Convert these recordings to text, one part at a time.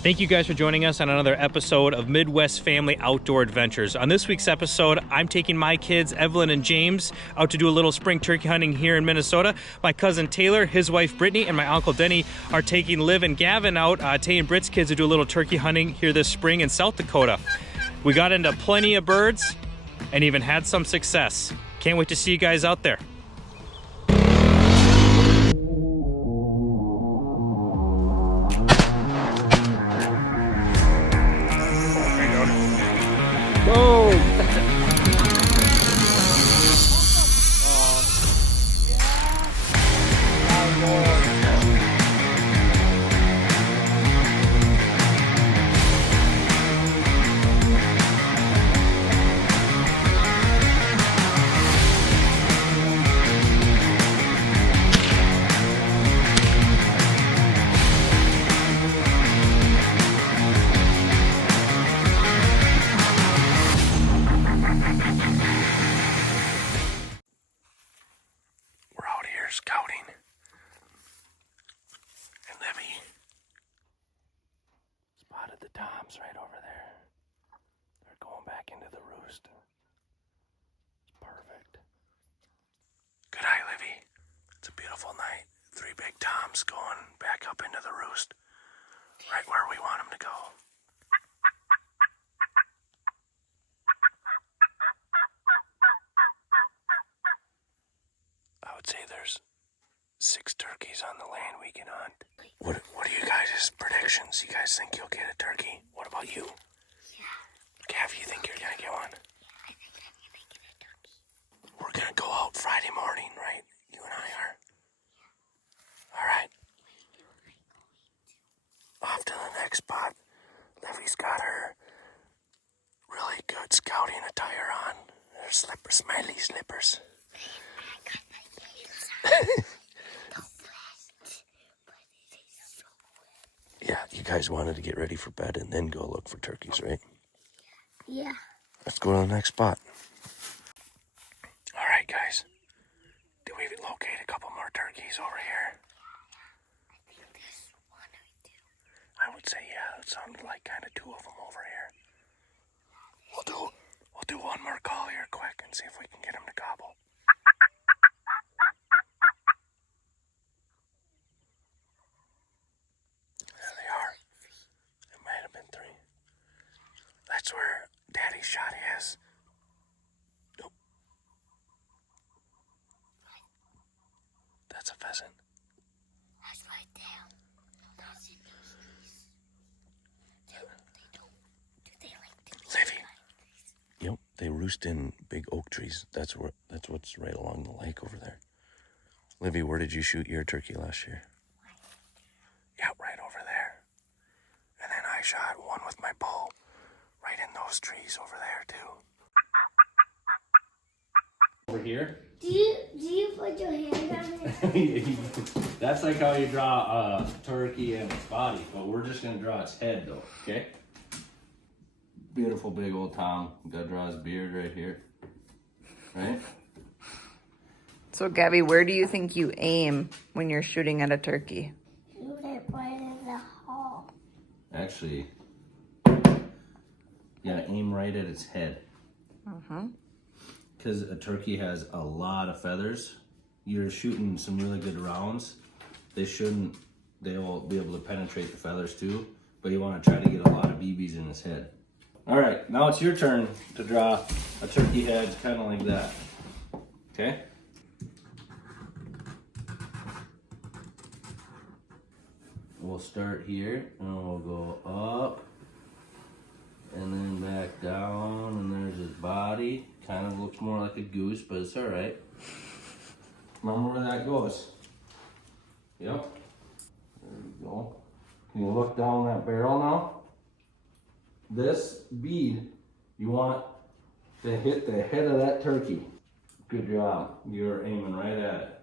Thank you guys for joining us on another episode of Midwest Family Outdoor Adventures. On this week's episode, I'm taking my kids, Evelyn and James, out to do a little spring turkey hunting here in Minnesota. My cousin Taylor, his wife Brittany, and my uncle Denny are taking Liv and Gavin out, Tay and Britt's kids, to do a little turkey hunting here this spring in South Dakota. We got into plenty of birds and even had some success. Can't wait to see you guys out there. Scouting. And Livy spotted the toms right over there. They're going back into the roost. It's perfect. Good eye, Livy. It's a beautiful night. 3 big toms going back up into the roost. Right where we want them to go. I would say there's 6 turkeys on the land we can hunt. What are you guys' predictions? You guys think you'll get a turkey? What about you? Yeah. Gav, you think you're gonna get one? I think I'm gonna get a turkey. We're gonna go out Friday morning, right? You and I are. Yeah. Alright. Off to the next spot. Livy's got her really good scouting attire on. Her slippers, smiley slippers. Yeah, you guys wanted to get ready for bed and then go look for turkeys, right? Yeah. Let's go to the next spot. All right, guys. Did we locate a couple more turkeys over here? I think there's one or two. I would say, yeah, it sounded like kind of 2 of them over here. We'll do one more call here quick and see if we can get them to gobble. There they are. It might have been 3. That's where Daddy's shot is. Nope. That's a pheasant. That's right there. That's in those trees. They don't. Do they like to be Livy. like this? Yep, they roost in big oak trees. That's what's right along the lake over there. Livy, where did you shoot your turkey last year? Yeah, right over there. And then I shot one with my bow right in those trees over there too. Over here? Do you put your hand on it? That's like how you draw a turkey and its body, but we're just gonna draw its head though, okay? Beautiful big old Tom. Gotta draw his beard right here. Right? So, Gabby, where do you think you aim when you're shooting at a turkey? Shoot it right in the hole. Actually, you gotta aim right at its head. Because a turkey has a lot of feathers. You're shooting some really good rounds. They'll be able to penetrate the feathers too, but you wanna try to get a lot of BBs in his head. All right, now it's your turn to draw a turkey head kind of like that, okay? We'll start here and we'll go up and then back down, and there's his body. Kind of looks more like a goose, but it's all right. Remember where that goes? Yep. There you go. Can you look down that barrel now? This bead, you want to hit the head of that turkey. Good job. You're aiming right at it.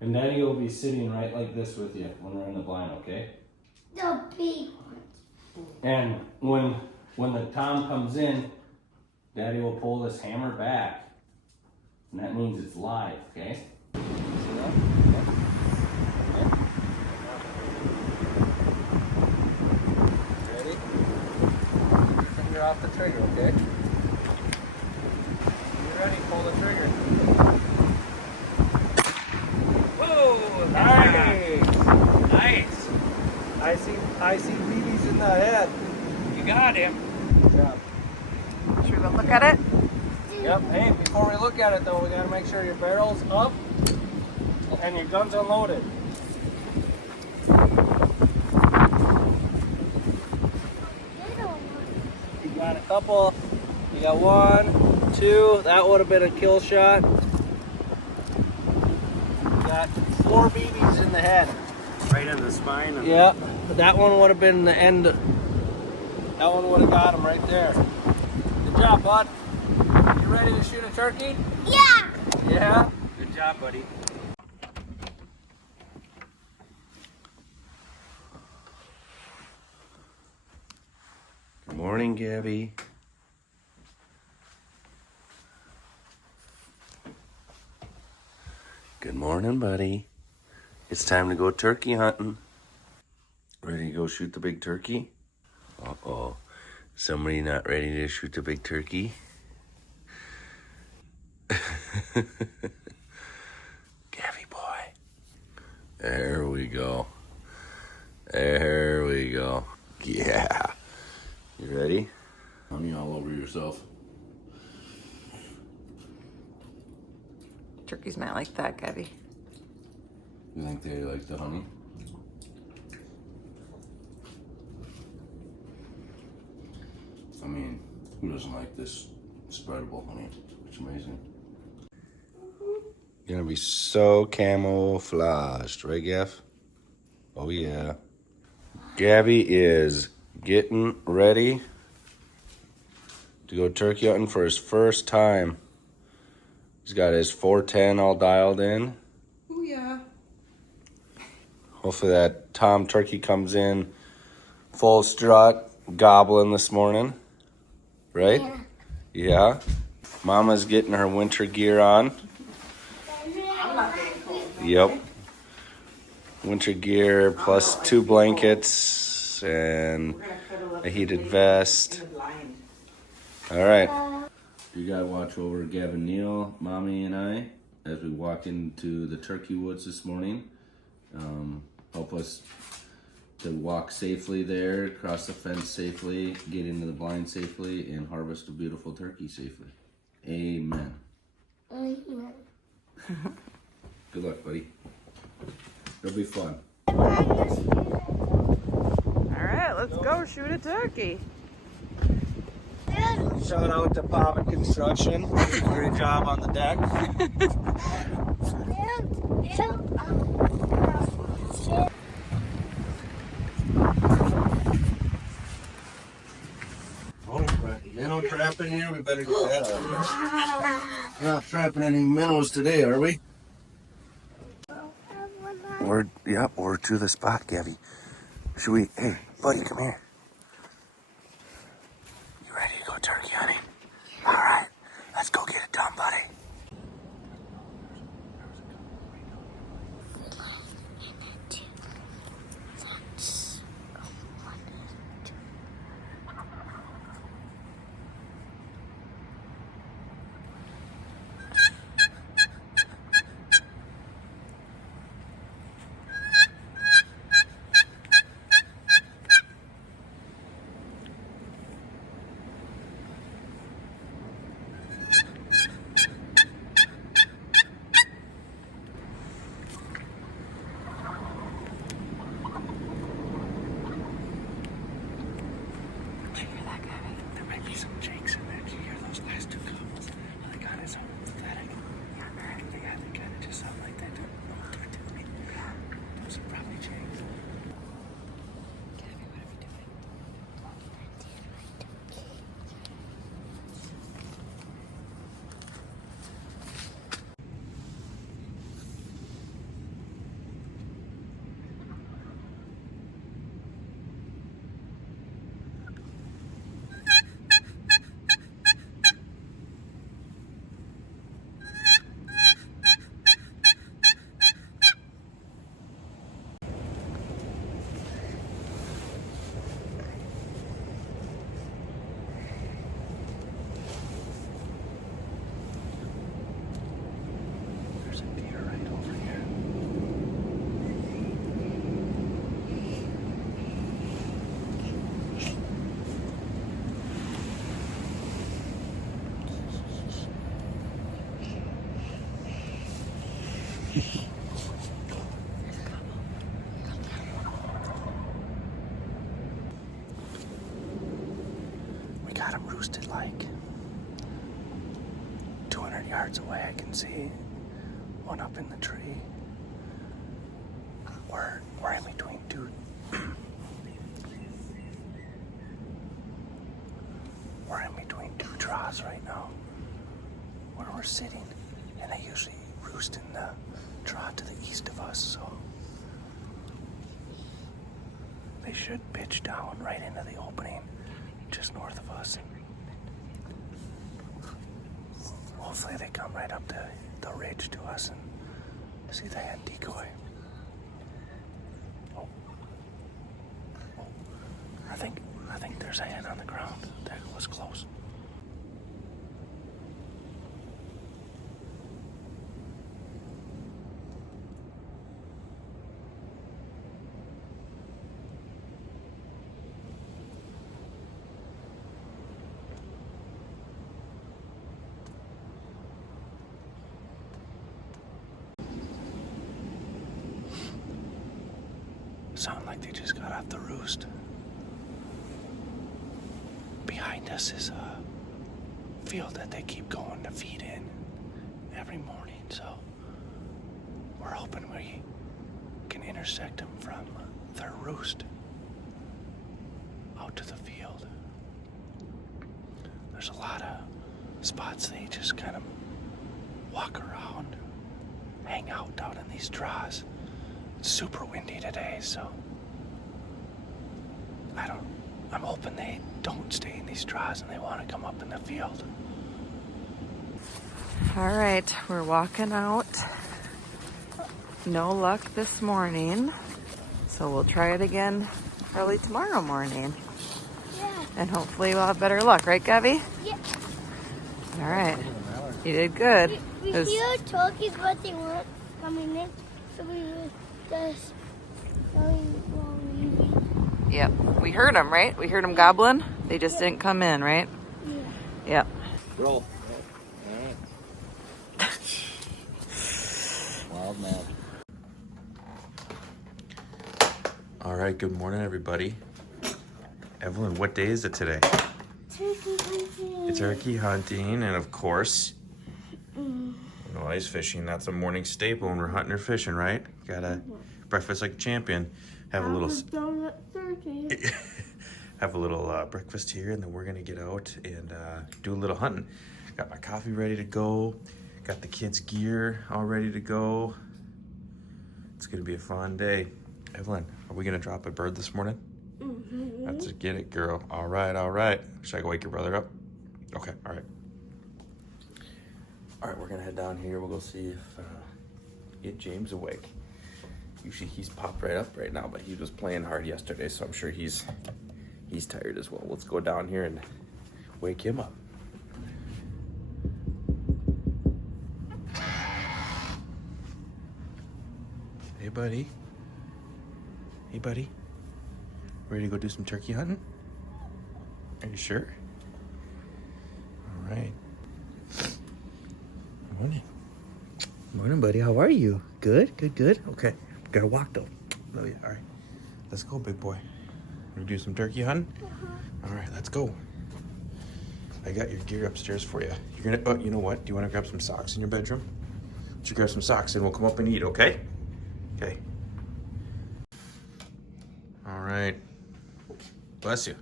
And Daddy will be sitting right like this with you when we're in the blind, okay? The big ones. And when the tom comes in, Daddy will pull this hammer back, and that means it's live, okay? off the trigger, okay? You ready? Pull the trigger. Whoa! Nice! Nice. I see BBs in the head. You got him. Good job. Should we go look at it? Yep. Hey, before we look at it though, we gotta make sure your barrel's up and your gun's unloaded. You got a couple. You got 1, 2. That would have been a kill shot. You got 4 BBs in the head. Right in the spine. And Yeah, but that one would have been the end. That one would have got him right there. Good job, bud. You ready to shoot a turkey? Yeah. Yeah. Good job, buddy. Good morning, Gabby. Good morning, buddy. It's time to go turkey hunting. Ready to go shoot the big turkey? Uh-oh. Somebody not ready to shoot the big turkey? Gabby boy. There we go. There we go. Yeah. You ready? Honey all over yourself. Turkeys might like that, Gabby. You think they like the honey? I mean, who doesn't like this spreadable honey? It's amazing. You're gonna be so camouflaged, right, Gaff? Oh, yeah. Gabby is getting ready to go turkey hunting for his first time. He's got his 410 all dialed in. Oh, yeah. Hopefully that Tom turkey comes in full strut, gobbling this morning. Right? Yeah. Mama's getting her winter gear on. Yep. Winter gear plus 2 blankets and a heated vest. All right. You gotta watch over Gavin Neal, Mommy, and I as we walk into the turkey woods this morning. Help us to walk safely there, cross the fence safely, get into the blind safely, and harvest a beautiful turkey safely. Amen. Good luck, buddy. It'll be fun. All right, let's go shoot a turkey. Shout out to Bob and Construction. Great job on the deck. You're not trapping here. We better get that out of here. We're not trapping any minnows today, are we? We're to the spot, Gabby. Should we? Hey, buddy, come here. You ready to go turkey hunting? All right, let's go get it done, buddy. There might be some jakes in there. Did you hear those last 2 couples? Oh, they got it so pathetic. They kind of just sound like that. They're to me. Those are probably jakes. Gabby, what are we doing? got them roosted like 200 yards away. I can see one up in the tree. We're in between two. We're in between two troughs right now, where we're sitting, and they usually roost in the trough to the east of us, so they should pitch down right into the opening just north of us. Hopefully they come right up the ridge to us and see the hen decoy. Oh. I think there's a hen on the ground. That was close. Sound like they just got off the roost. Behind us is a field that they keep going to feed in every morning, so we're hoping we can intersect them from their roost out to the field. There's a lot of spots they just kind of walk around, hang out down in these troughs. It's super windy today, so I'm hoping they don't stay in these troughs and they want to come up in the field. All right, we're walking out. No luck this morning, so we'll try it again early tomorrow morning. Yeah. And hopefully we'll have better luck, right, Gabby? Yeah. All right, you did good. We It was- hear turkeys, but they weren't coming in, so we were just going wrong. Yep, we heard them, right? We heard them gobbling. They just didn't come in, right? Yeah. Yep. Roll. All right. Wild man. All right, good morning, everybody. Evelyn, what day is it today? Turkey hunting. It's turkey hunting, and of course, ice fishing. That's a morning staple when we're hunting or fishing, right? Gotta breakfast like a champion. Have a little have a little breakfast here, and then we're gonna get out and do a little hunting. Got my coffee ready to go. Got the kids' gear all ready to go. It's gonna be a fun day. Evelyn, are we gonna drop a bird this morning? Let's get it, girl. All right, all right. Should I go wake your brother up? Okay, all right. All right, we're gonna head down here. We'll go see if get James awake. Usually he's popped right up right now, but he was playing hard yesterday, so I'm sure he's tired as well. Let's go down here and wake him up. Hey, buddy. Hey, buddy. Ready to go do some turkey hunting? Are you sure? All right. Morning. Morning, buddy. How are you? Good, good, good. Okay. Gotta walk though. Love you. All right. Let's go, big boy. We do some turkey hunting? All right, let's go. I got your gear upstairs for you. You're gonna. Oh, you know what? Do you want to grab some socks in your bedroom? Why don't you grab some socks and we'll come up and eat? Okay. Okay. All right. Bless you.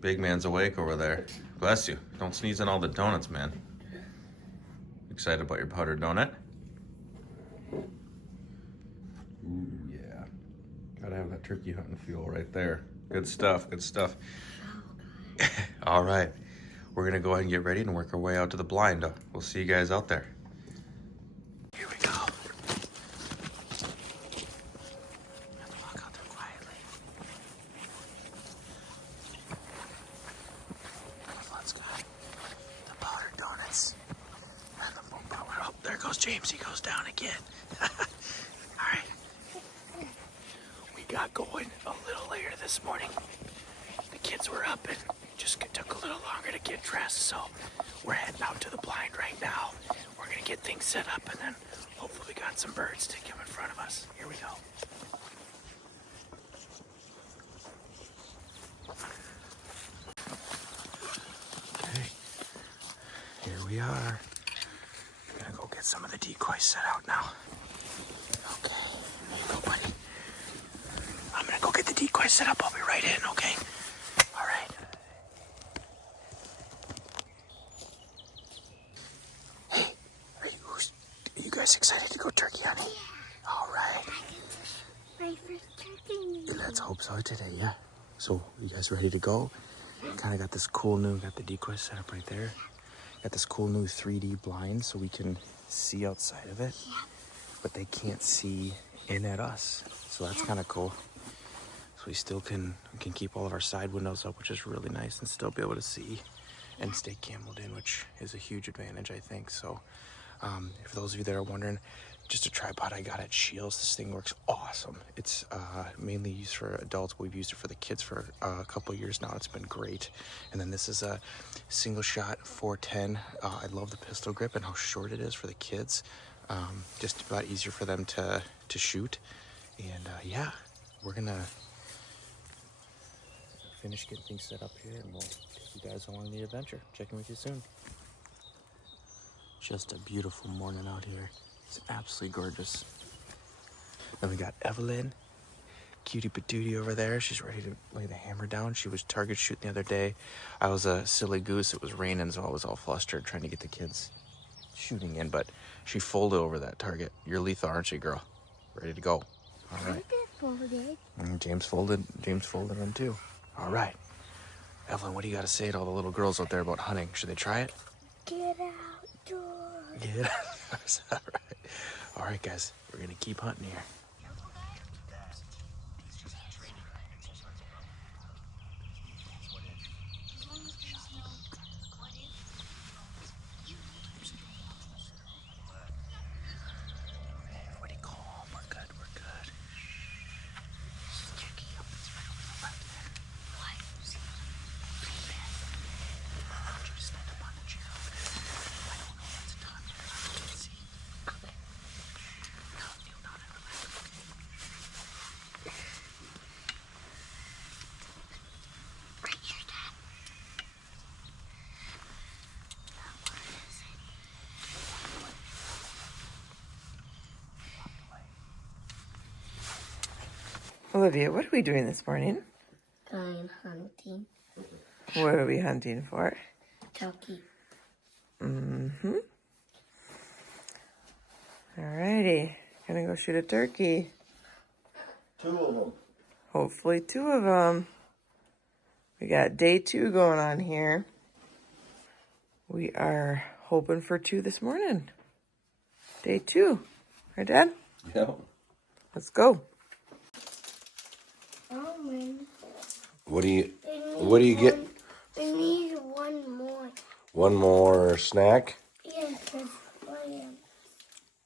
Big man's awake over there. Bless you. Don't sneeze on all the donuts, man. Excited about your powdered donut? Ooh, yeah. Gotta have that turkey hunting feel right there. Good stuff, good stuff. All right. We're gonna go ahead and get ready and work our way out to the blind. We'll see you guys out there. Here we go. Let's walk out there quietly. Let's go. The powdered donuts. And the boom power. Oh, there goes James. He goes down again. All right. We got going a little later this morning. The kids were up and just took a little longer to get dressed, so we're heading out to the blind right now. We're gonna get things set up and then hopefully we got some birds to come in front of us. Here we go. we are. Gonna go get some of the decoys set out now. Okay, there you go, buddy. I'm gonna go get the decoys set up. I'll be right in, okay? All right. Hey, are you guys excited to go turkey hunting? All right. My first turkey. Let's hope so today, yeah. So, you guys ready to go? Kind of got this cool new, got the decoys set up right there. Got this cool new 3D blind so we can see outside of it, but they can't see in at us. So that's kind of cool. So we still can keep all of our side windows up, which is really nice, and still be able to see and stay cameled in, which is a huge advantage, I think. So for those of you that are wondering, just a tripod I got at Shields. This thing works awesome. It's mainly used for adults, but we've used it for the kids for a couple of years now. It's been great. And then this is a single shot 410. I love the pistol grip and how short it is for the kids. Just a lot easier for them to shoot. And yeah, we're gonna finish getting things set up here, and we'll take you guys along the adventure. Check in with you soon. Just a beautiful morning out here. It's absolutely gorgeous. Then we got Evelyn, cutie patootie over there. She's ready to lay the hammer down. She was target shooting the other day. I was a silly goose. It was raining, so I was all flustered trying to get the kids shooting in, but she folded over that target. You're lethal, aren't you, girl? Ready to go. All right. And James folded them too. All right. Evelyn, what do you got to say to all the little girls out there about hunting? Should they try it? Get outdoors. Get outdoors. All right. All right, guys. We're going to keep hunting here. Everybody calm. We're good. We're good. Just stand up on the chair. I don't know what's done. I can't see. Now kneel down and relax. Right here, Dad. Olivia, what are we doing this morning? Going hunting. What are we hunting for? Turkey. Alrighty. Gonna go shoot a turkey. 2 of them. Hopefully 2 of them. We got day 2 going on here. We are hoping for 2 this morning. Day 2. Right, Dad? Yep. Let's go. Oh, man. What do you get? We need one more. One more snack. Yes, that's why.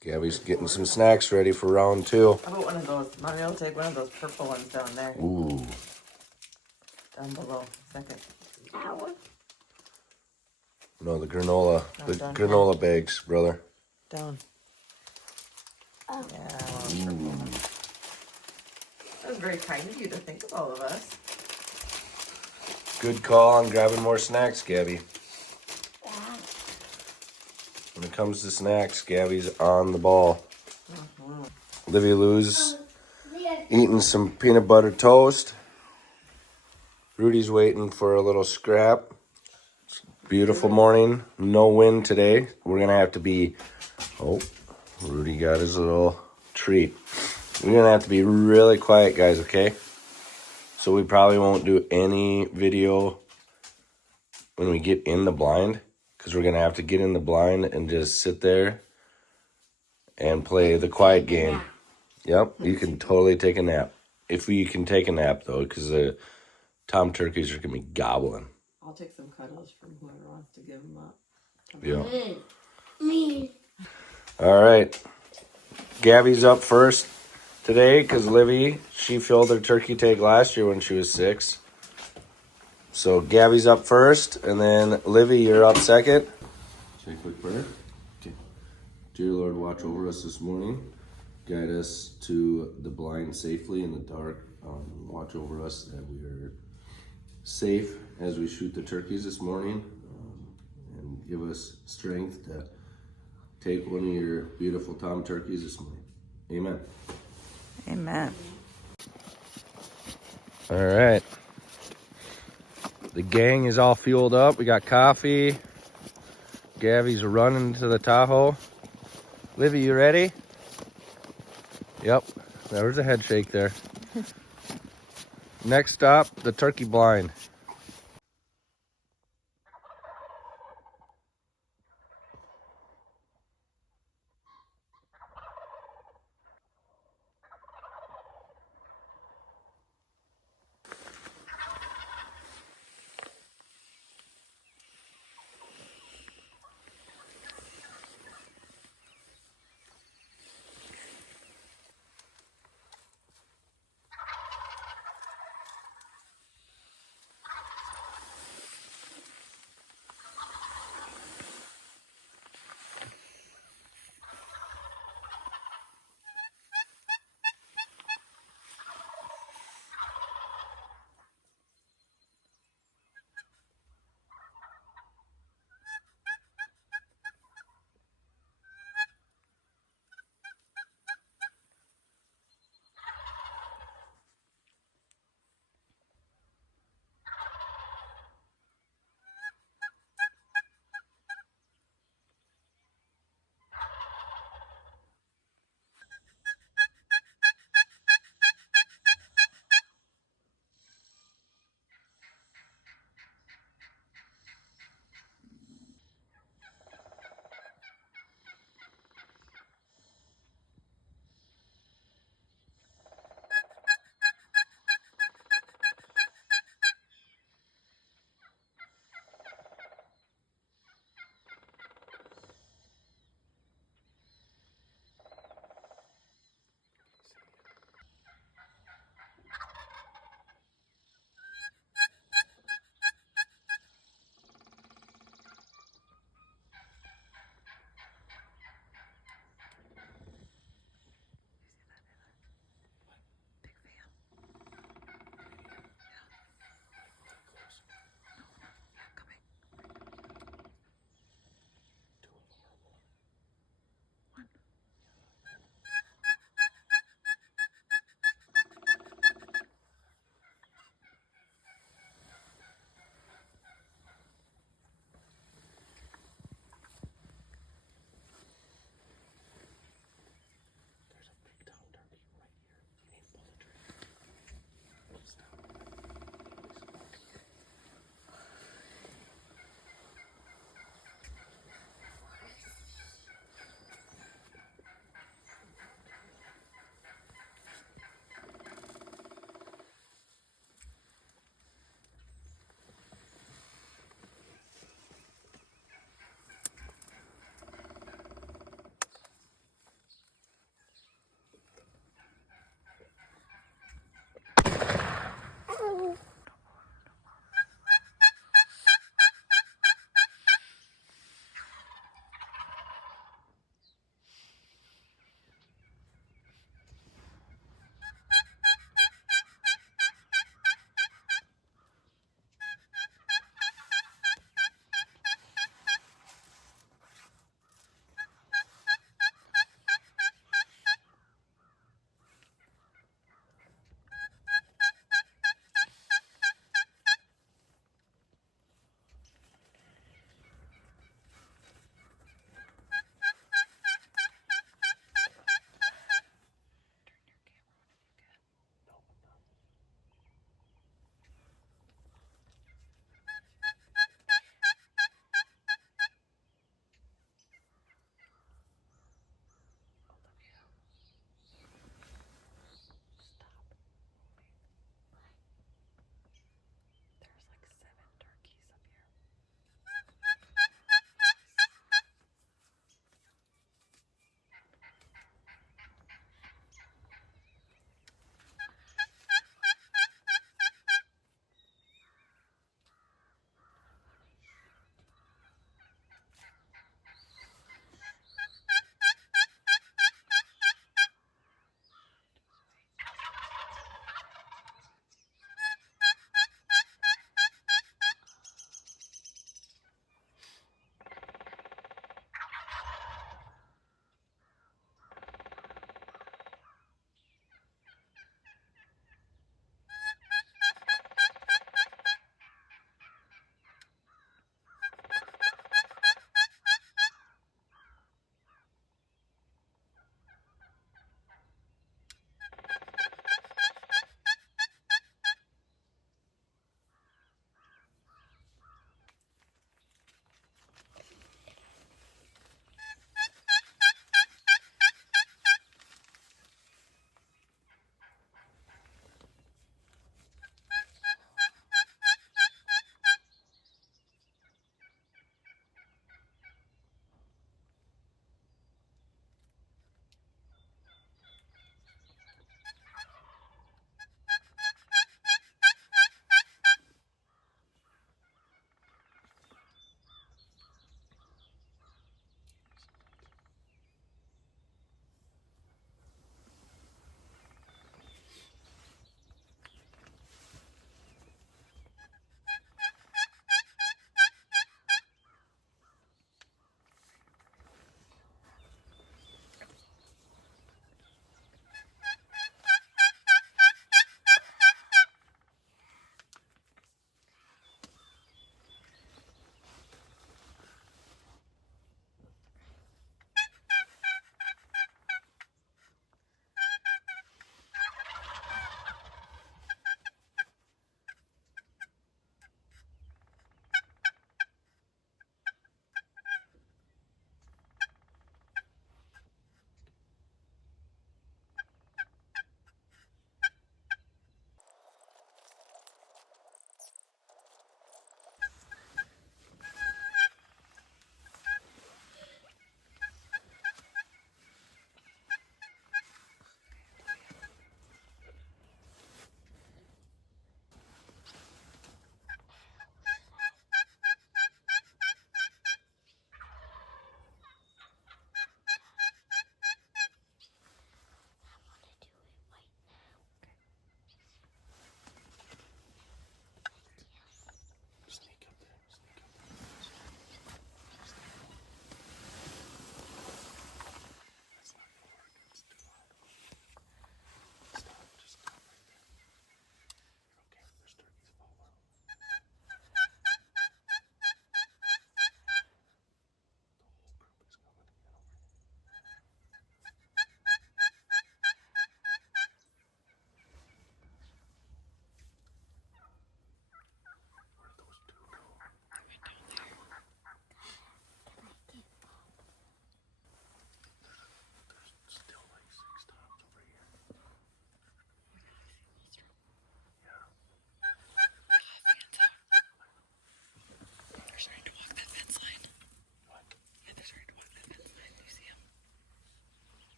Gabby's getting some snacks ready for round 2. How about one of those? Mommy will take one of those purple ones down there. Ooh. Down below. Second. That one. No, the granola. The done. granola bags, brother. Down. Oh. Yeah, well, purple one. That was very kind of you to think of all of us. Good call on grabbing more snacks, Gabby. When it comes to snacks, Gabby's on the ball. Olivia Lou's eating some peanut butter toast. Rudy's waiting for a little scrap. Beautiful morning. No wind today. We're going to have to be... Oh, Rudy got his little treat. We're going to have to be really quiet, guys, okay? So we probably won't do any video when we get in the blind, because we're going to have to get in the blind and just sit there and play the quiet game. Yep, you can totally take a nap. If you can take a nap, though, because the tom turkeys are going to be gobbling. I'll take some cuddles from whoever wants to give them up. Yeah. Me. All right. Gabby's up first today because Livy, she filled her turkey tag last year when she was 6. So Gabby's up first, and then Livy, you're up second. Say a quick prayer. Okay. Dear Lord, watch over us this morning. Guide us to the blind safely in the dark. Watch over us that we are safe as we shoot the turkeys this morning. And give us strength to take one of your beautiful tom turkeys this morning. Amen. Amen. All right. The gang is all fueled up. We got coffee. Gavy's running to the Tahoe. Livy, you ready? Yep. There was a head shake there. Next stop, the turkey blind.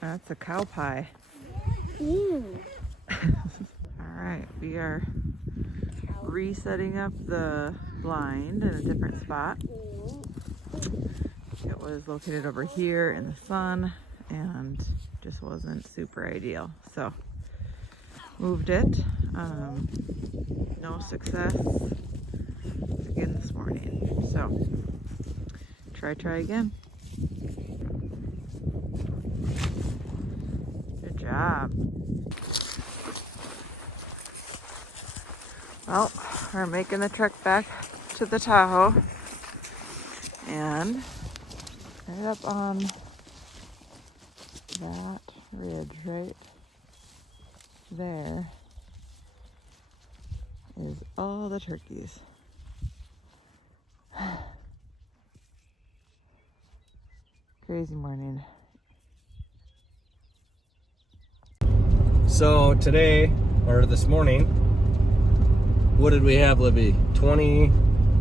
That's a cow pie. Ew. All right, we are resetting up the blind in a different spot. It was located over here in the sun and just wasn't super ideal. So moved it. No success again this morning. So try again. Good job. Well, we're making the trek back to the Tahoe, and right up on that ridge right there is all the turkeys. Crazy morning. So today, or this morning, what did we have, Libby? 20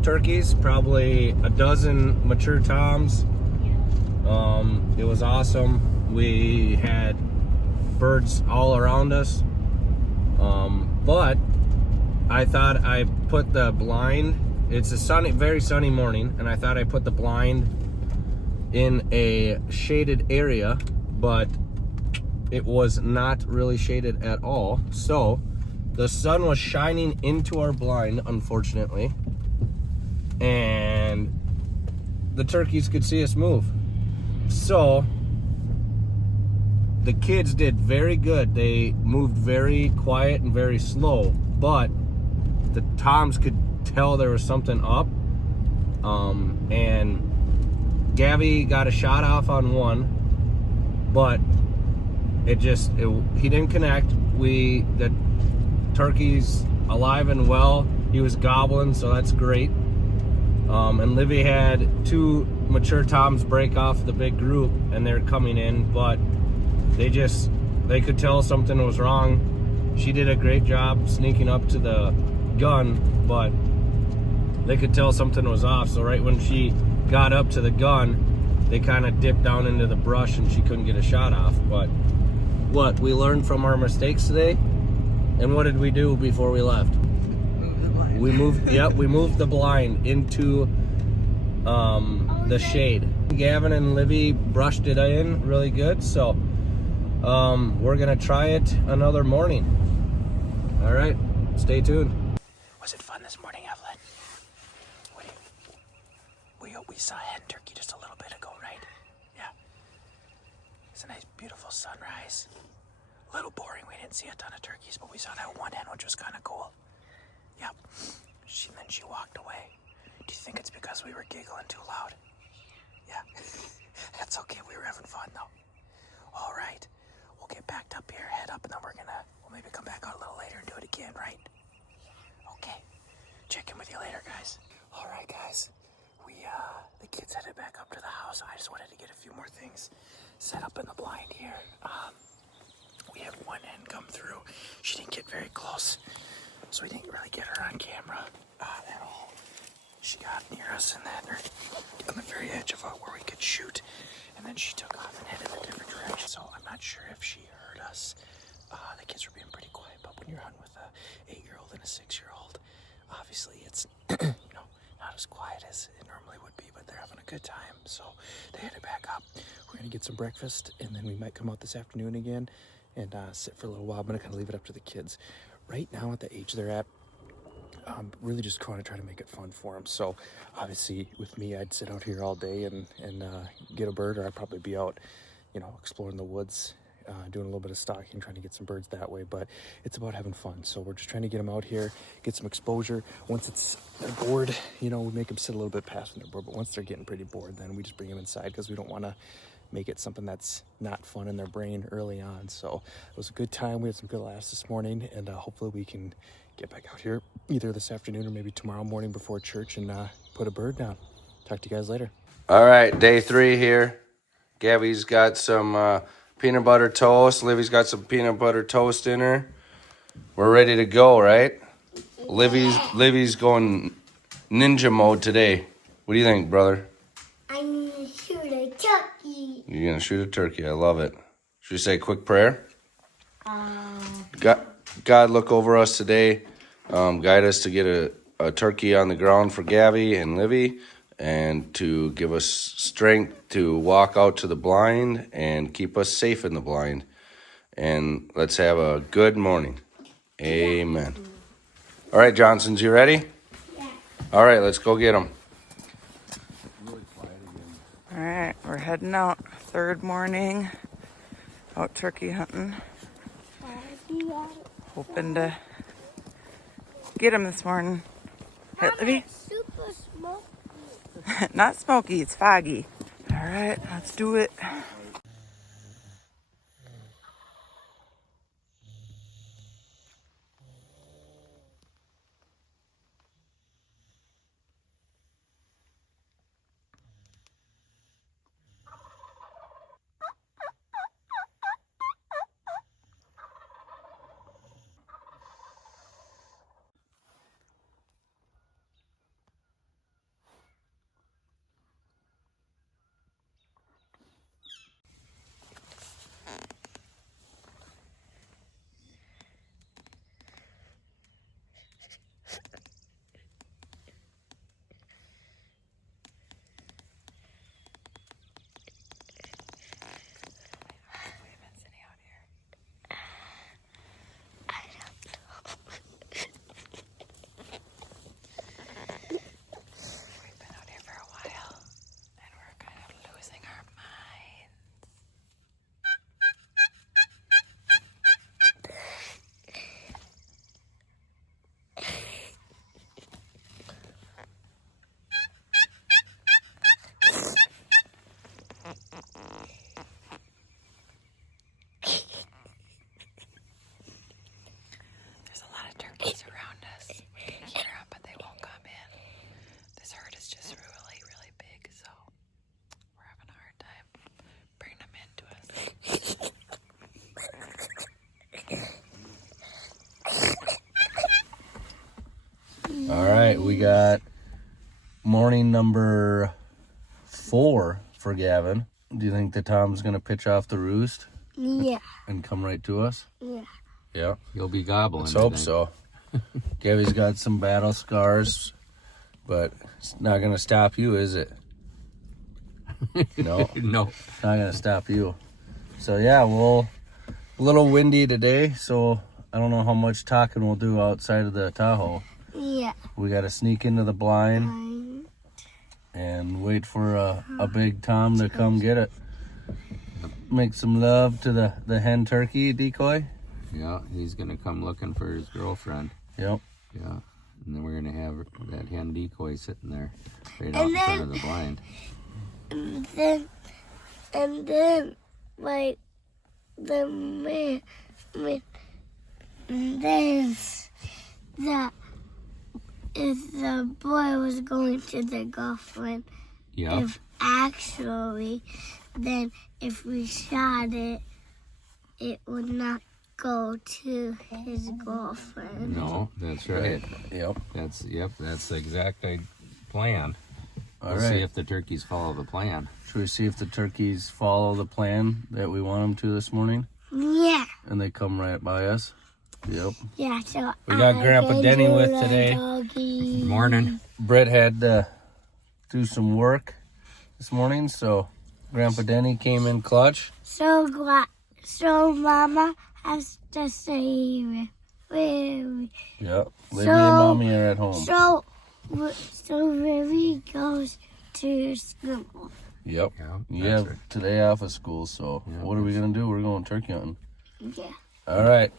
turkeys, probably a dozen mature toms. It was awesome. We had birds all around us. But I thought I put the blind, it's a sunny, very sunny morning, and I thought I put the blind in a shaded area, but it was not really shaded at all. So the sun was shining into our blind, unfortunately, and the turkeys could see us move. So the kids did very good. They moved very quiet and very slow, but the toms could tell there was something up. And Gabby got a shot off on one, but he didn't connect. The turkey's alive and well. He was gobbling, so that's great. And Livy had 2 mature toms break off the big group, and they're coming in, but they could tell something was wrong. She did a great job sneaking up to the gun, but they could tell something was off. So right when she got up to the gun, they kind of dipped down into the brush and she couldn't get a shot off. But what we learned from our mistakes today, and what did we do before we left? We moved the blind into the shade. Gavin and Livy brushed it in really good, so we're gonna try it another morning. All right, stay tuned. Was it fun this morning, Evelyn? We saw a hen turkey just a little bit ago, right? Yeah. It's a nice, beautiful sunrise. A little boring. We didn't see a ton of turkeys, but we saw that one hen, which was kind of cool. Yep. Then she walked away. Do you think it's because we were giggling too loud? Yeah. That's okay. We were having fun, though. All right. We'll get backed up here, head up, and then we'll maybe come back out a little later and do it again, right? Okay. Check in with you later, guys. All right, guys. The kids headed back up to the house. I just wanted to get a few more things set up in the blind here. We had one hen come through. She didn't get very close, so we didn't really get her on camera at all. She got near us and then on the very edge of where we could shoot, and then she took off and headed in a different direction. So I'm not sure if she heard us. The kids were being pretty quiet, but when you're hunting with a 8-year-old and a 6-year-old, obviously it's not as quiet as it normally would be, but they're having a good time. So they headed back up. We're gonna get some breakfast, and then we might come out this afternoon again and sit for a little while. I'm gonna kind of leave it up to the kids. Right now, at the age they're at, really just want to try to make it fun for them. So obviously with me, I'd sit out here all day and get a bird, or I'd probably be out, exploring the woods, doing a little bit of stalking, trying to get some birds that way. But it's about having fun. So we're just trying to get them out here, get some exposure. Once they're bored, we make them sit a little bit past when they're bored. But once they're getting pretty bored, then we just bring them inside, because we don't want to make it something that's not fun in their brain early on. So it was a good time. We had some good laughs this morning, and hopefully we can get back out here either this afternoon or maybe tomorrow morning before church and put a bird down. Talk to you guys later. All right, day 3 here. Gabby's got some peanut butter toast. Livy's got some peanut butter toast in her. We're ready to go, right? Livy's going ninja mode today. What do you think, brother? I'm gonna shoot a turkey. You're gonna shoot a turkey. I love it. Should we say a quick prayer? God, look over us today. Guide us to get a turkey on the ground for Gabby and Livy, and to give us strength to walk out to the blind and keep us safe in the blind. And let's have a good morning. Amen. All right, Johnsons, you ready? Yeah. All right, let's go get them. All right, we're heading out. Third morning out turkey hunting. Hoping to get them this morning. Hey, Livy? Super smoky. Not smoky, it's foggy. All right, let's do it. There's a lot of turkeys around us. We can hear them, but they won't come in. This herd is just really, really big, so we're having a hard time bringing them into us. All right, we got morning number 4 for Gavin. Do you think the Tom's going to pitch off the roost Yeah. and come right to us? Yeah. Yeah. You'll be gobbling. Let's hope so. Gabby's got some battle scars, but it's not going to stop you, is it? No, No. not going to stop you. So, yeah, a little windy today, so I don't know how much talking we'll do outside of the Tahoe. Yeah. We got to sneak into the blind and wait for a big Tom to come get it. Make some love to the hen turkey decoy. Yeah, he's gonna come looking for his girlfriend. Yep. Yeah, and then we're gonna have that hen decoy sitting there right out in front of the blind. And then, like, the man, and then if the boy was going to the girlfriend, Yeah. then if we shot it, it would not go to his girlfriend. No, that's right. Yep. That's the exact plan. All We'll right. see if the turkeys follow the plan. Should we see if the turkeys follow the plan that we want them to this morning? Yeah. And they come right by us? Yep. Yeah, so We got Grandpa Denny with today. Doggy. Morning. Brett had to do some work this morning, so Grandpa Denny came in clutch. So Mama has to stay with Yep. Livy So- and Mommy are at home. So Vivi goes to school. Yep. Yeah. You that's have right. today off of school, so Yeah, what are we going to do? We're going turkey hunting. Yeah. All right.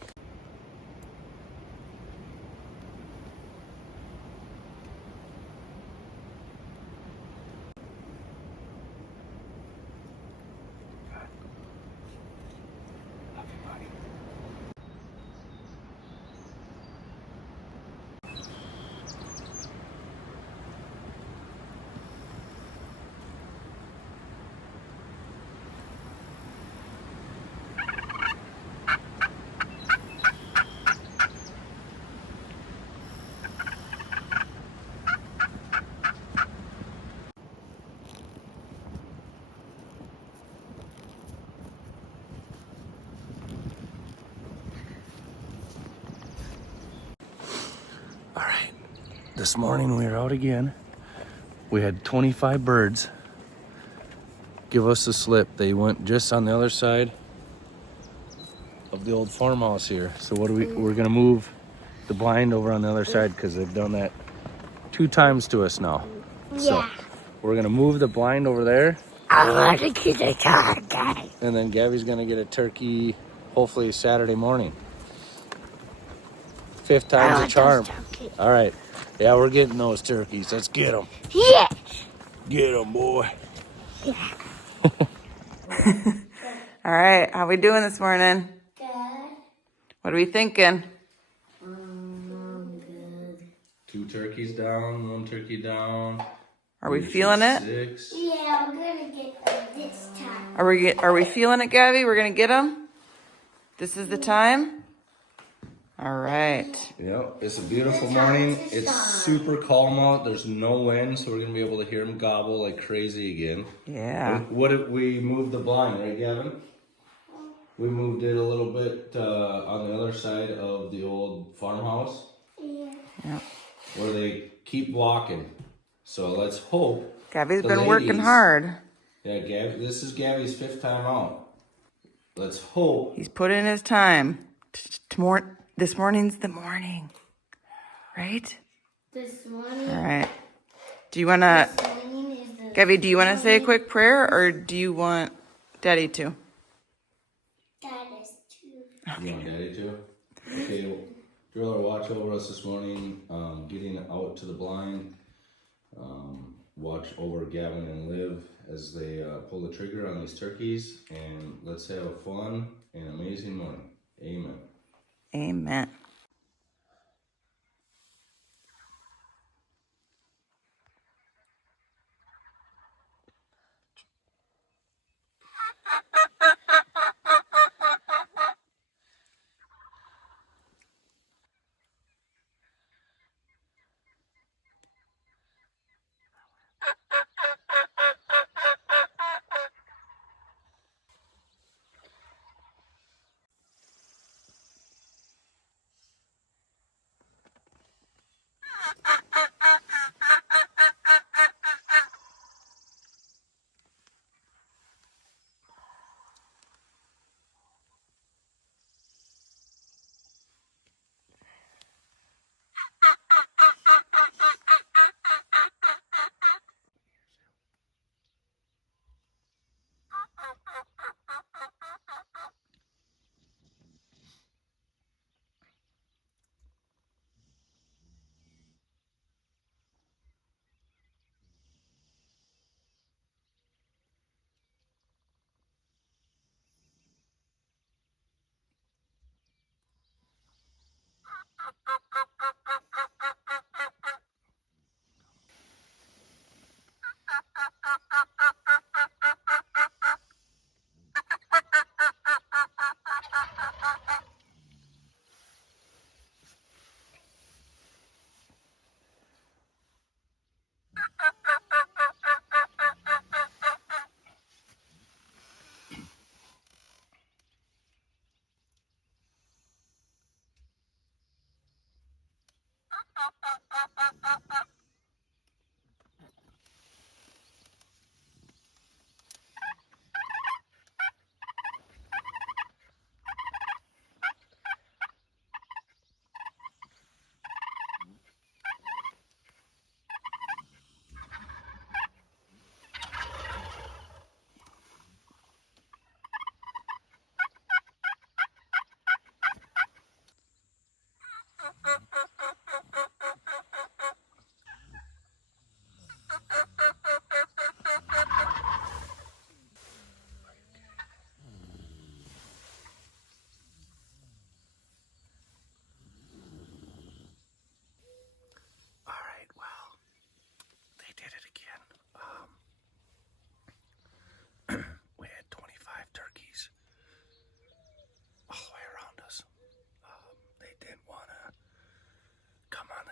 This morning we were out again. We had 25 birds give us the slip. They went just on the other side of the old farmhouse here. So we're gonna move the blind over on the other side because they've done that 2 times to us now. So we're gonna move the blind over there. I want to get a turkey. And then Gabby's gonna get a turkey hopefully Saturday morning. 5th time's a charm. All right. Yeah, we're getting those turkeys. Let's get them. Yes. Get them, boy. All right, how we doing this morning? Good. What are we thinking? Good. 2 turkeys down, 1 turkey down. Are we feeling it? 6. Yeah, I'm gonna get them this time. Are we feeling it, Gabby? We're gonna get them. This is the time. All right. Yep, it's a beautiful morning. It's super calm out. There's no wind, so we're gonna be able to hear them gobble like crazy again. Yeah. What if we moved the blind, right, Gavin? We moved it a little bit on the other side of the old farmhouse Yeah. where they keep walking. So let's hope. Gabby's the been working ladies- hard. Yeah, this is Gabby's 5th time out. Let's hope. He's put in his time. This morning's the morning, right? This morning. All right. Do you wanna, This morning is the. Gabby? Do you wanna say a quick prayer, or do you want Daddy to? That is too. You want Daddy to? Okay, Driller, watch over us this morning, getting out to the blind. Watch over Gavin and Liv as they pull the trigger on these turkeys, and let's have a fun and amazing morning. Amen. Amen.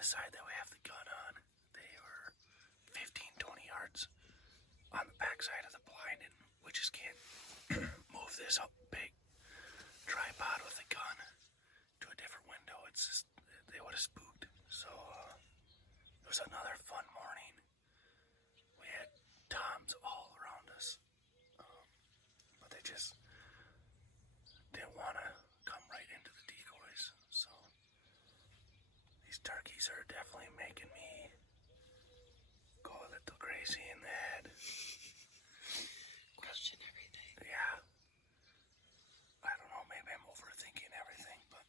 side that we have the gun on. They were 15, 20 yards on the back side of the blind, and we just can't move this up big tripod with a gun to a different window. It's just, they would have spooked. So It was another fun morning. We had toms all around us, but they just didn't want to come right into the decoys. So these turkeys are definitely making me go a little crazy in the head. Question everything. Yeah. I don't know, maybe I'm overthinking everything, but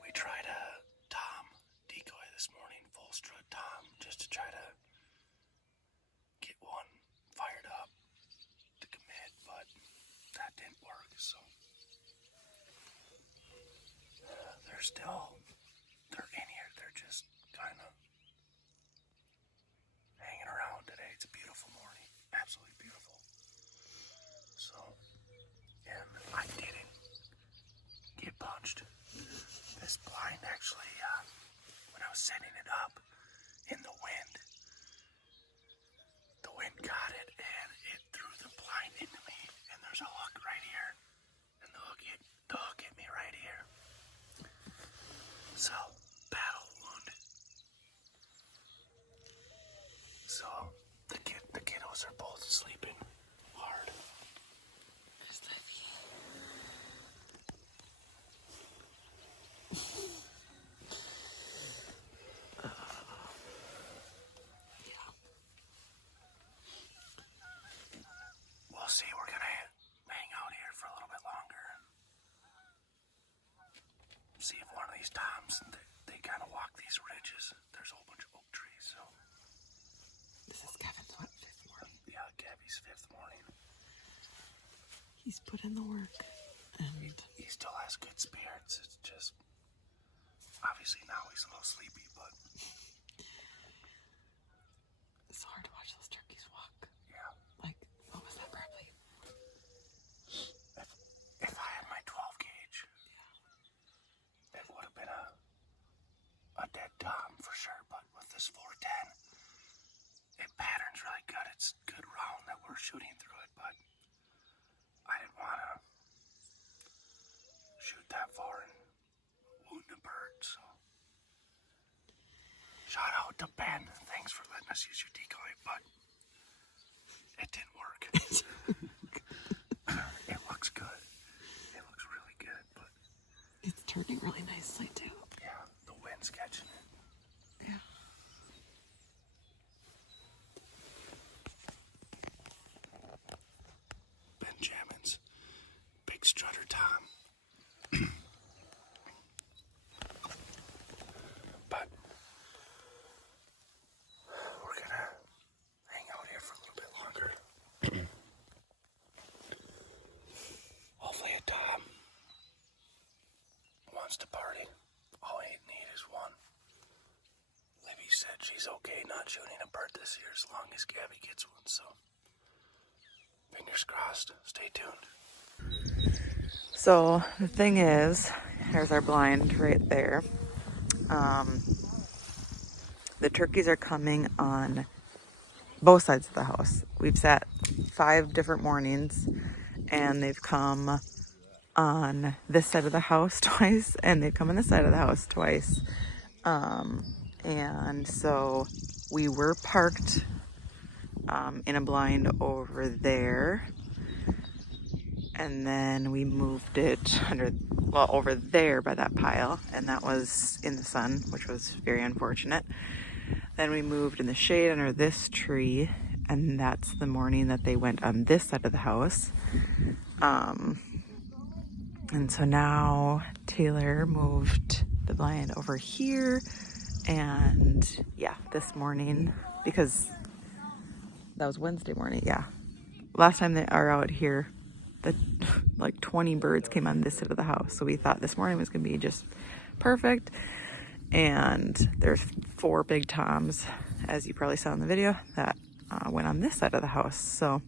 we tried a tom decoy this morning, full strut tom, just to try to get one fired up to commit, but that didn't work, so they're in here, they're just kind of hanging around today. It's a beautiful morning, absolutely beautiful. So, and I didn't get punched. This blind actually, when I was setting it up in the wind got it and it threw the blind into me. And there's a hook right here, and the hook hit me right here. So, battle wound. So the kiddos are both sleeping hard. We'll see. We're gonna hang out here for a little bit longer and see if one of these toms, they kind of walk these ridges. There's a whole bunch of oak trees, so. This is Kevin's, what, 5th morning? Yeah, Gabby's 5th morning. He's put in the work. And He still has good spirits. It's just, obviously now he's a little sleepy, but it's hard to watch those turkeys walk. yeah. Like, what was that probably? If I had my 12 gauge, it would have been a dead tom for sure, but with this 410, it patterns really good. It's good round that we're shooting through it, but I didn't want to shoot that far and wound a bird, so. Shout out to Ben. Thanks for letting us use your decoy, but it didn't work. It looks good. It looks really good, but It's turning really nicely, too. yeah, the wind's catching it. Yeah. Benjamin's big strutter tom. But we're gonna hang out here for a little bit longer. Hopefully a tom wants to party. All we need is one. Libby said she's okay not shooting a bird this year as long as Gabby gets one, so fingers crossed. Stay tuned. So the thing is, there's our blind right there. The turkeys are coming on both sides of the house. We've sat 5 different mornings, and they've come on this side of the house twice, and they've come on this side of the house twice. And so we were parked in a blind over there. And then we moved it over there by that pile, and that was in the sun, which was very unfortunate. Then we moved in the shade under this tree, and that's the morning that they went on this side of the house. And so now Taylor moved the blind over here, and yeah, this morning, because that was Wednesday morning, yeah. Last time they are out here, like 20 birds came on this side of the house. So we thought this morning was going to be just perfect. And there's 4 big toms, as you probably saw in the video, that went on this side of the house. So,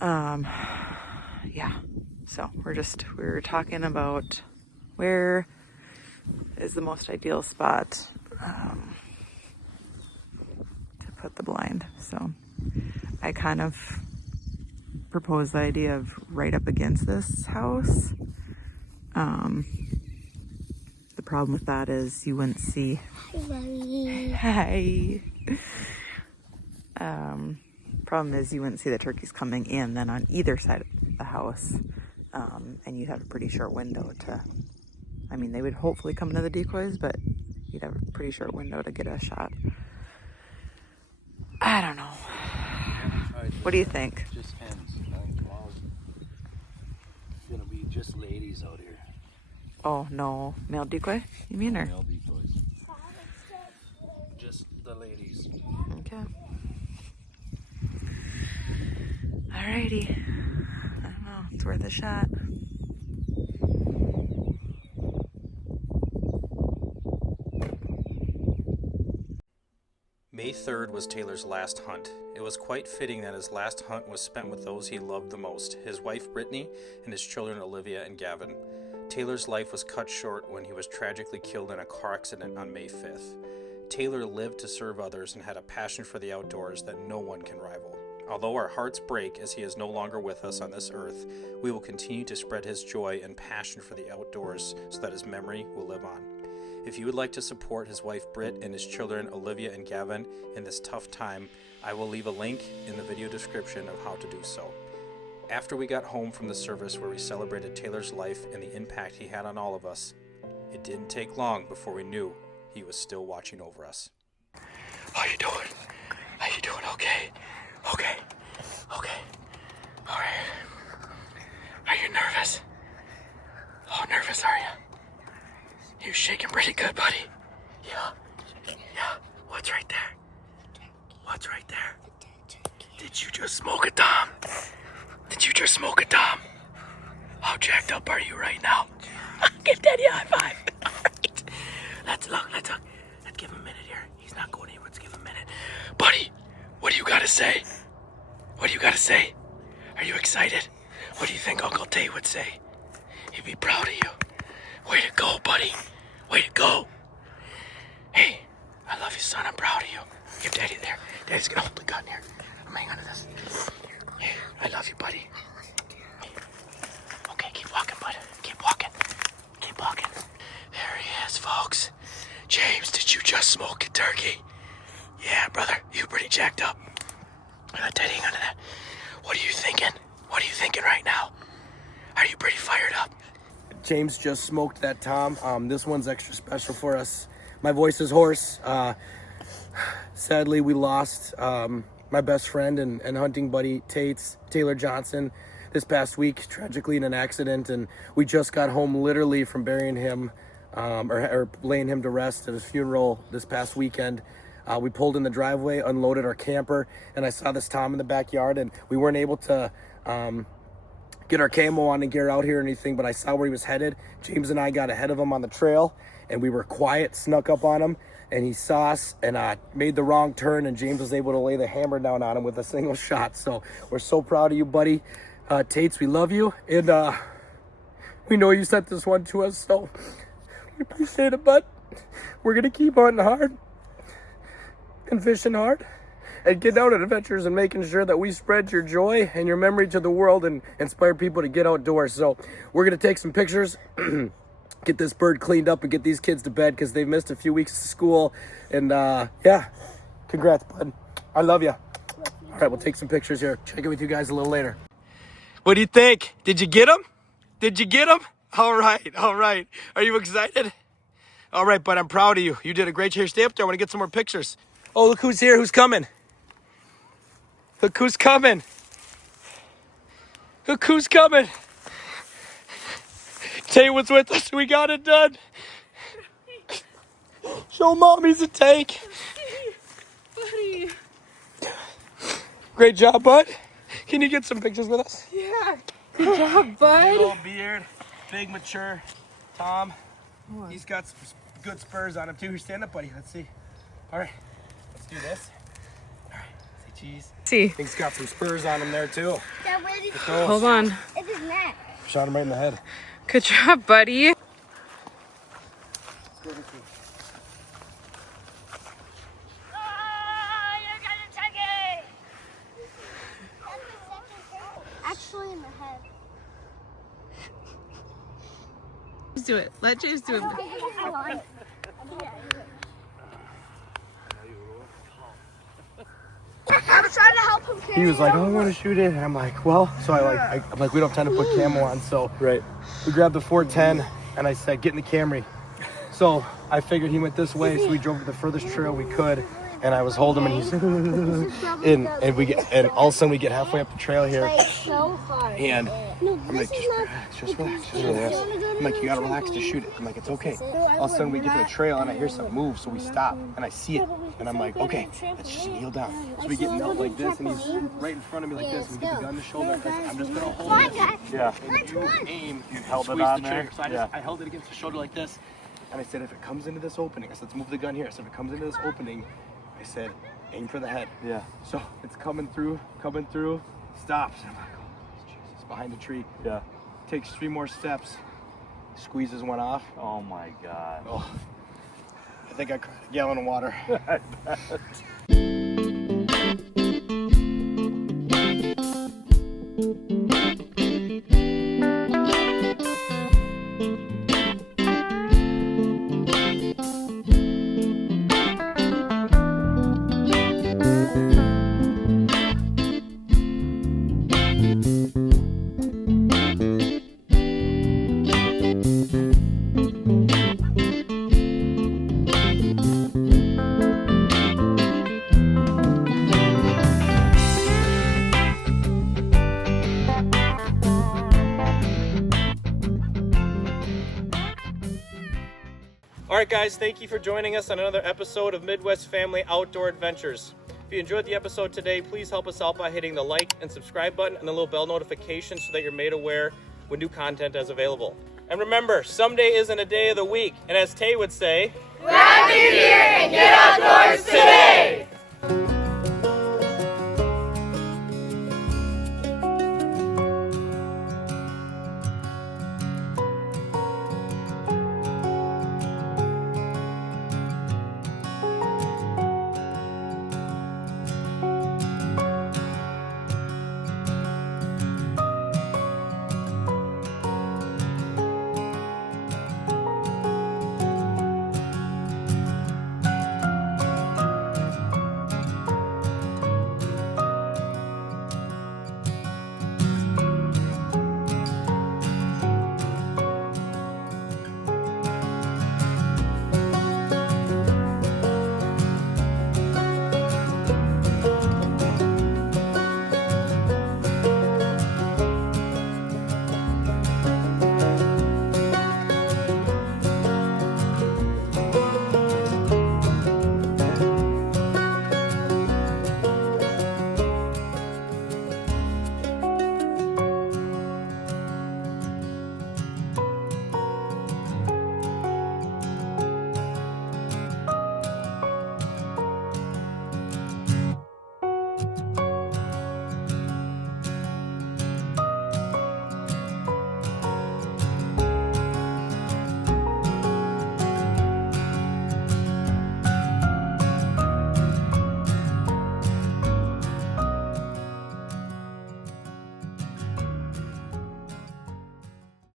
yeah. So we were talking about where is the most ideal spot to put the blind. So I kind of proposed the idea of right up against this house. The problem with that is you wouldn't see. Hi, Mommy. Hi. Problem is you wouldn't see the turkeys coming in then on either side of the house. And you'd have a pretty short window to, I mean, they would hopefully come into the decoys, but you'd have a pretty short window to get a shot. I don't know. What do you think? Just hens. Tomorrow's gonna be just ladies out here. Oh, no. Male decoy? You mean, or? Male decoys. Just the ladies. Okay. Alrighty. I don't know. It's worth a shot. May 3rd was Taylor's last hunt. It was quite fitting that his last hunt was spent with those he loved the most, his wife Brittany and his children Olivia and Gavin. Taylor's life was cut short when he was tragically killed in a car accident on May 5th. Taylor lived to serve others and had a passion for the outdoors that no one can rival. Although our hearts break as he is no longer with us on this earth, we will continue to spread his joy and passion for the outdoors so that his memory will live on. If you would like to support his wife Britt and his children Olivia and Gavin in this tough time, I will leave a link in the video description of how to do so. After we got home from the service where we celebrated Taylor's life and the impact he had on all of us, it didn't take long before we knew he was still watching over us. How you doing? How you doing? Okay. Okay. Okay. All right. Are you nervous? How nervous are you? You shaking pretty good, buddy. Yeah. Yeah. What's right there? What's right there? Did you just smoke a Dom? Did you just smoke a Dom? How jacked up are you right now? Give Daddy a high five. All right. Let's look. Let's give him a minute here. He's not going anywhere. Let's give him a minute. Buddy, what do you got to say? What do you got to say? Are you excited? What do you think Uncle Tate would say? He'd be proud of you. Way to go, buddy. Way to go. Hey, I love you, son. I'm proud of you. Give Daddy there. Daddy's gonna hold the gun here. I'm hanging on to this. Hey, I love you, buddy. Okay, keep walking, bud. Keep walking. Keep walking. There he is, folks. James, did you just smoke a turkey? Yeah, brother. You pretty jacked up. Let Daddy hang on to that. What are you thinking? What are you thinking right now? Are you pretty fired up? James just smoked that Tom. This one's extra special for us. My voice is hoarse. Sadly, we lost my best friend and hunting buddy, Taylor Johnson, this past week, tragically in an accident. And we just got home literally from burying him or laying him to rest at his funeral this past weekend. We pulled in the driveway, unloaded our camper, and I saw this Tom in the backyard, and we weren't able to get our camo on and gear out here or anything, but I saw where he was headed. James and I got ahead of him on the trail, and we were quiet, snuck up on him, and he saw us and made the wrong turn, and James was able to lay the hammer down on him with a single shot. So we're so proud of you, buddy. Tates, we love you, and we know you sent this one to us, so we appreciate it, bud. We're going to keep hunting hard and fishing hard and getting out on adventures and making sure that we spread your joy and your memory to the world and inspire people to get outdoors. So we're going to take some pictures, get this bird cleaned up, and get these kids to bed because they've missed a few weeks of school. And yeah, congrats, bud. I love you. All right, we'll take some pictures here. Check it with you guys a little later. What do you think? Did you get him? Did you get him? All right, all right. Are you excited? All right, bud, I'm proud of you. You did a great job. Stay up there. I want to get some more pictures. Oh, look who's here. Who's coming? Look who's coming. Look who's coming. Tay was with us. We got it done. Show mommy's a tank. Buddy. Great job, bud. Can you get some pictures with us? Yeah. Good job, bud. Little beard, big mature Tom. He's got some good spurs on him too. Stand up, buddy. Let's see. All right, let's do this. All right, say cheese. See. He's got some spurs on him there too. Dad, where did Hold on. It's his neck. Shot him right in the head. Good job, buddy. Actually in the head. do it. Let James do it. I was trying to help him carry He was like, it "Oh, I over. want to shoot it," and I'm like, "Well," so I'm like, we don't have time to put camo on, so Right. we grabbed the 410, and I said, "Get in the Camry." So I figured he went this way, so we drove to the furthest trail we could, and I was holding him, and he's and all of a sudden we get halfway up the trail here, Like, so hard. and No, I'm like, just relax. I'm like, you gotta relax to shoot it. I'm like, it's okay. All of a sudden we get to the trail and I hear something move, so we stop and I see it, and I'm like, okay, let's just kneel down. So we get knelt like this, and he's right in front of me like this, and we get the gun to shoulder. I said, I'm just gonna hold it. Yeah. And you aim, you held it squeeze on the there? trigger. So Yeah. I held it against the shoulder like this, and I said, if it comes into this opening, I said, let's move the gun here. I said, if it comes into this opening, I said, aim for the head. Yeah. So it's coming through, stops. I'm like, oh, Jesus, behind the tree. Yeah. Takes 3 more steps, squeezes one off. Oh my God. Oh, I think I cried a gallon of water. All right, guys, thank you for joining us on another episode of Midwest Family Outdoor Adventures. If you enjoyed the episode today, please help us out by hitting the like and subscribe button and the little bell notification so that you're made aware when new content is available. And remember, someday isn't a day of the week. And as Tay would say, Grab your gear and get outdoors today.